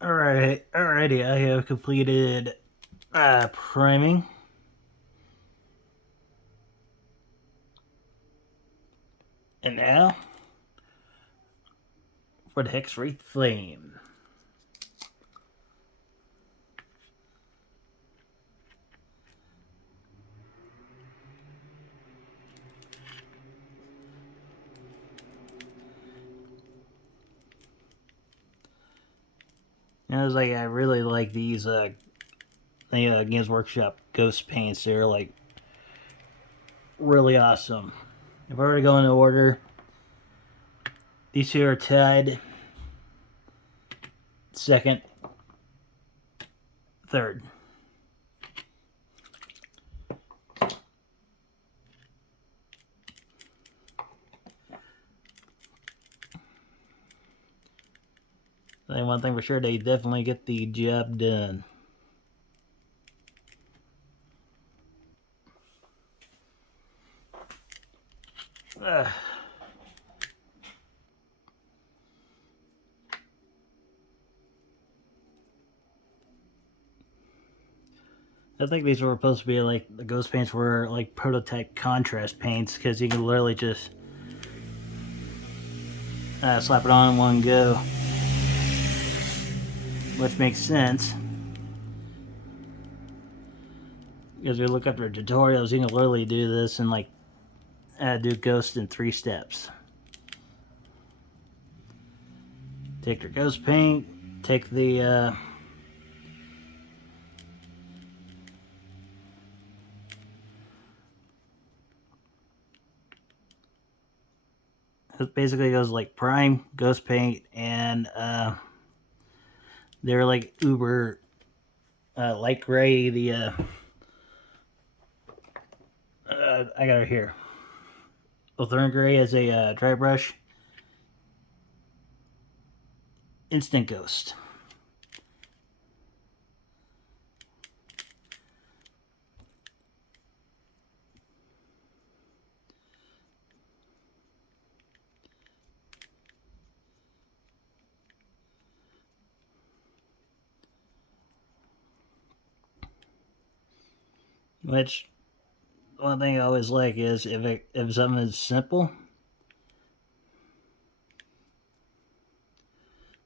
Alrighty, I have completed priming. And now for the hexwraith flame. And I was like, I really like these Games Workshop ghost paints. They're like really awesome. If I were to go in order, these two are tied second, third. And one thing for sure, they definitely get the job done. Uh, I think these were supposed to be like the ghost paints were like prototype contrast paints because you can literally just slap it on in one go, which makes sense. Because we look up their tutorials, you can literally do this and like do ghost in 3 steps. Take your ghost paint, take the it basically goes like prime, ghost paint, and they're like uber light gray. I got it here. Lutheran gray as a dry brush. Instant ghost. Which one thing I always like is if something is simple,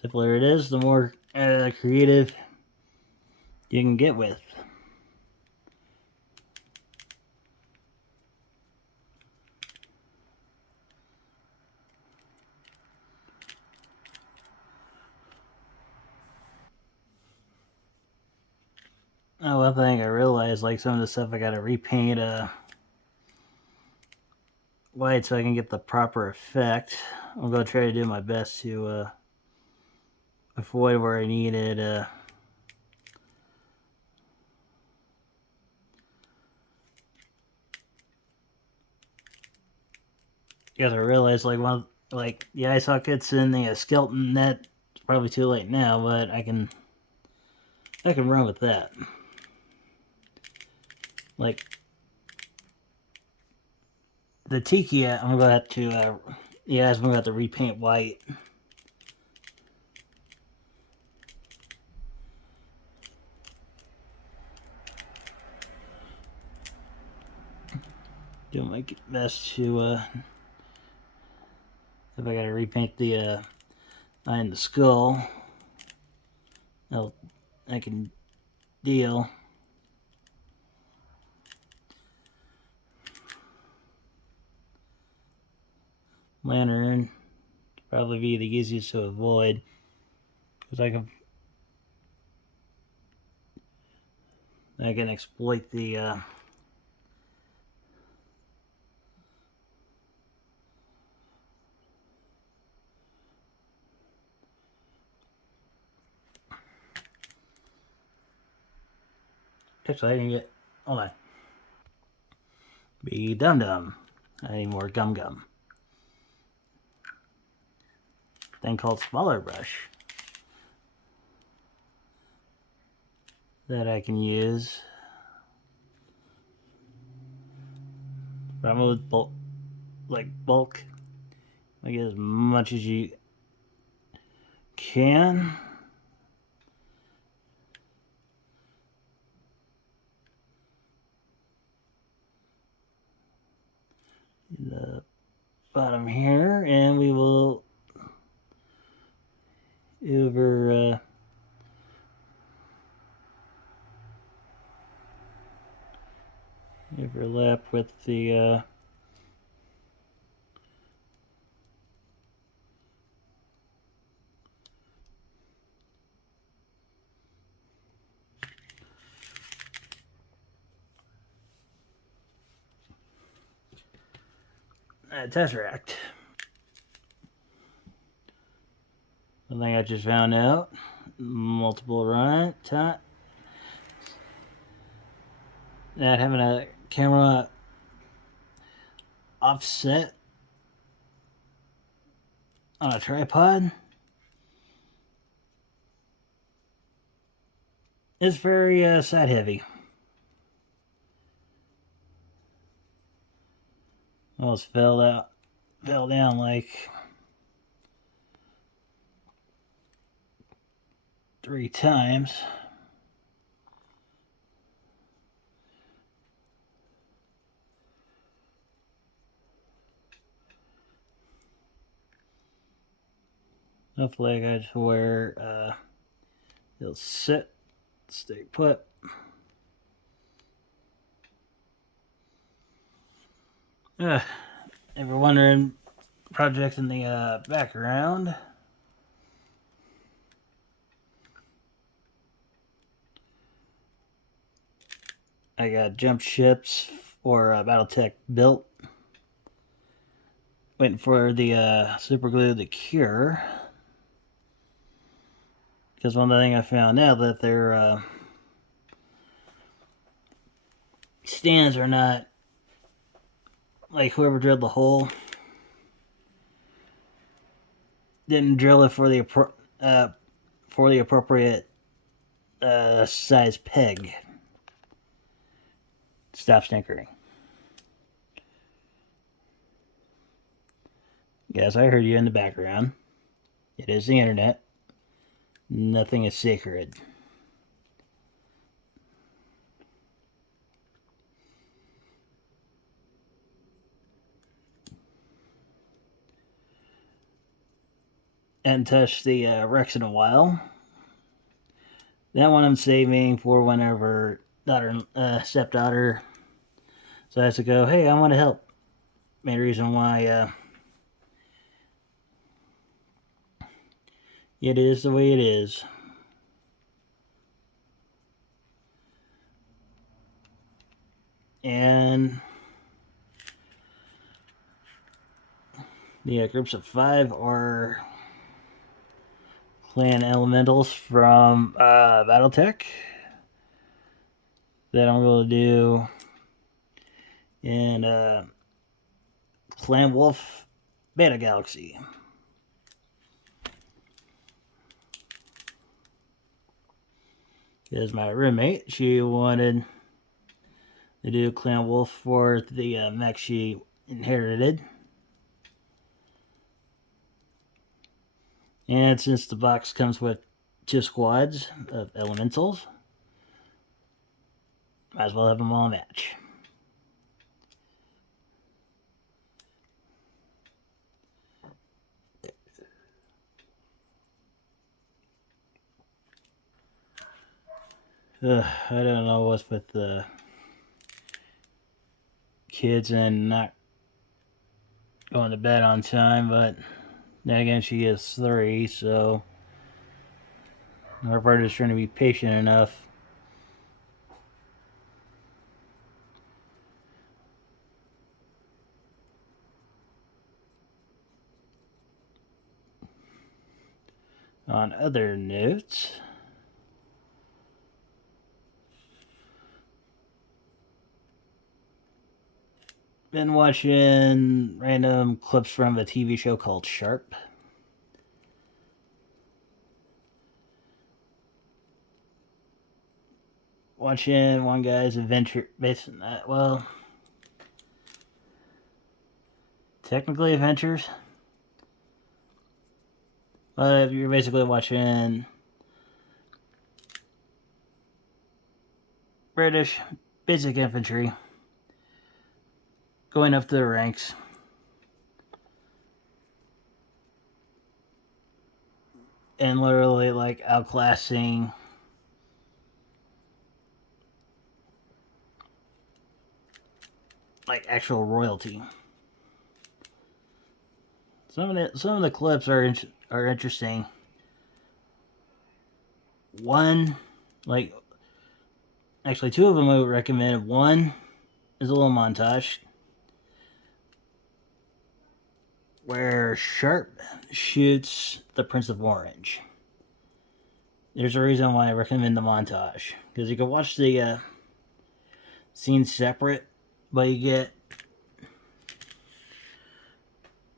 simpler it is, the more creative you can get with. Oh, one thing I realized, like some of the stuff I gotta repaint white so I can get the proper effect. I'm gonna try to do my best to avoid where I need it. Because I realized like the eye sockets in the skeleton net. It's probably too late now, but I can run with that. Like the tiki, I'm gonna have to I'm gonna have to repaint white. Do my best to if I gotta repaint the eye and the skull, I can deal. Lantern probably be the easiest to avoid because I can exploit the actually I can get hold on. Be dum dum. I need more gum gum. Thing called smaller brush that I can use. Problem with bulk, like as much as you can. the bottom here, and we will overlap with the tesseract. One thing I just found out: multiple run time. That having a camera offset on a tripod is very side heavy. Almost fell down like 3 times. Hopefully I got to where it'll sit, stay put. If you're wondering, project in the background. I got jump ships for Battletech built. Waiting for the super glue to cure. Because one thing I found out that their stands are not like whoever drilled the hole didn't drill it for the appropriate size peg. Stop snickering. Yes, I heard you in the background. It is the internet. Nothing is sacred. And touched the Rex in a while. That one I'm saving for whenever stepdaughter decides to go, hey, I want to help. Main reason why it is the way it is. And the groups of 5 are clan elementals from Battletech that I'm going to do in Clan Wolf Beta Galaxy. Because my roommate, she wanted to do Clan Wolf for the mech she inherited. And since the box comes with 2 squads of elementals, might as well have them all match. I don't know what's with the kids and not going to bed on time, but then again, she is 3, so our part is trying to be patient enough. On other notes, been watching random clips from a TV show called Sharpe. Watching one guy's adventure based on that. Well, technically adventures, but you're basically watching British basic infantry going up the ranks and literally like outclassing like actual royalty. Some of the clips are interesting. One, like, actually two of them I would recommend. One is a little montage where Sharpe shoots the Prince of Orange. There's a reason why I recommend the montage, because you can watch the scenes separate, but you get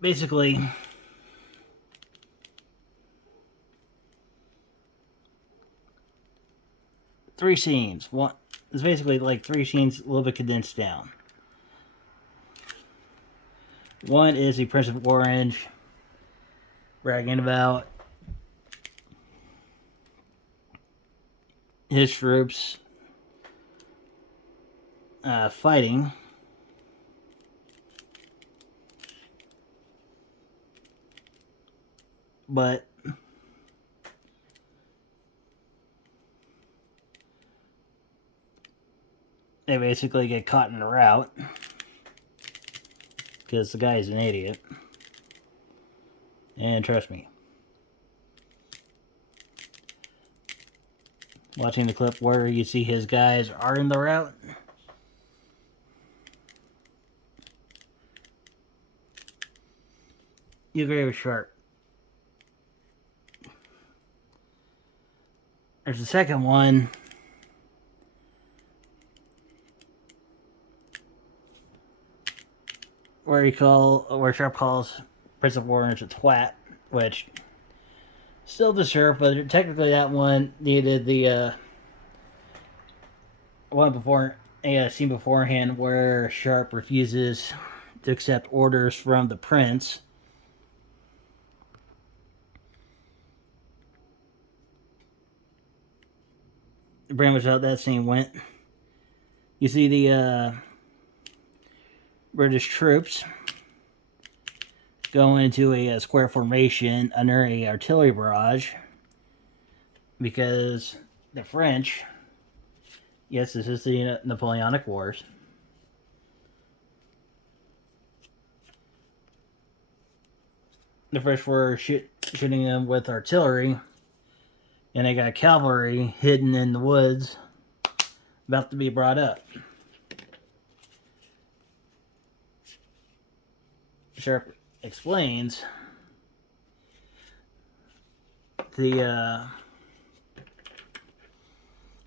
basically three scenes. One, it's basically like three scenes, a little bit condensed down. One is the Prince of Orange bragging about his troops fighting, but they basically get caught in a rout because the guy's an idiot. And trust me, watching the clip where you see his guys are in the rout, you agree with Sharpe. There's the second one where Sharpe calls Prince of Orange a twat, which still deserved, but technically that one needed the one before a scene beforehand where Sharpe refuses to accept orders from the prince. Pretty much how that scene went. You see the British troops go into a square formation under a artillery barrage because the French, yes, this is the Napoleonic Wars, the French were shooting them with artillery, and they got cavalry hidden in the woods about to be brought up. Sharpe explains the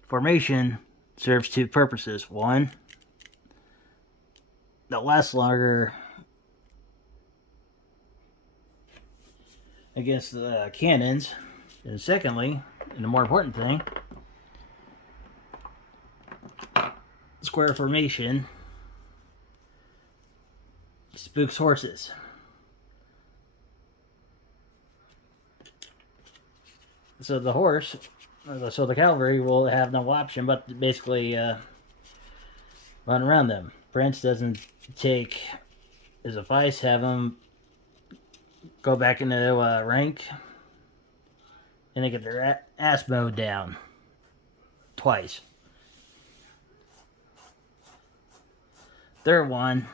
formation serves two purposes. One, that lasts longer against the cannons, and secondly, and the more important thing, square formation spooks horses. So the cavalry will have no option but to basically run around them. Prince doesn't take his advice, have him go back into rank, and they get their ass mowed down twice. Third one,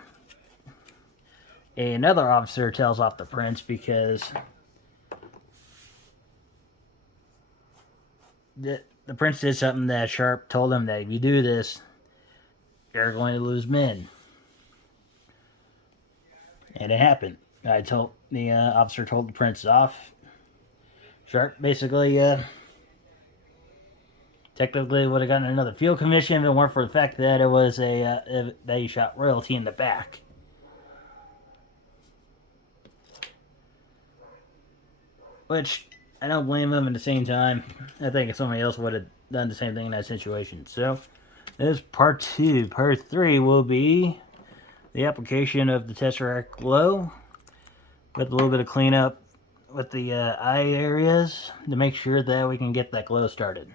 another officer tells off the prince because the prince did something that Sharpe told him that if you do this, you're going to lose men. And it happened. The officer told the prince off. Sharpe basically technically would have gotten another field commission if it weren't for the fact that it was that he shot royalty in the back. Which I don't blame him at the same time. I think somebody else would have done the same thing in that situation. So this is part 2. Part 3 will be the application of the Tesseract glow with a little bit of cleanup with the eye areas to make sure that we can get that glow started.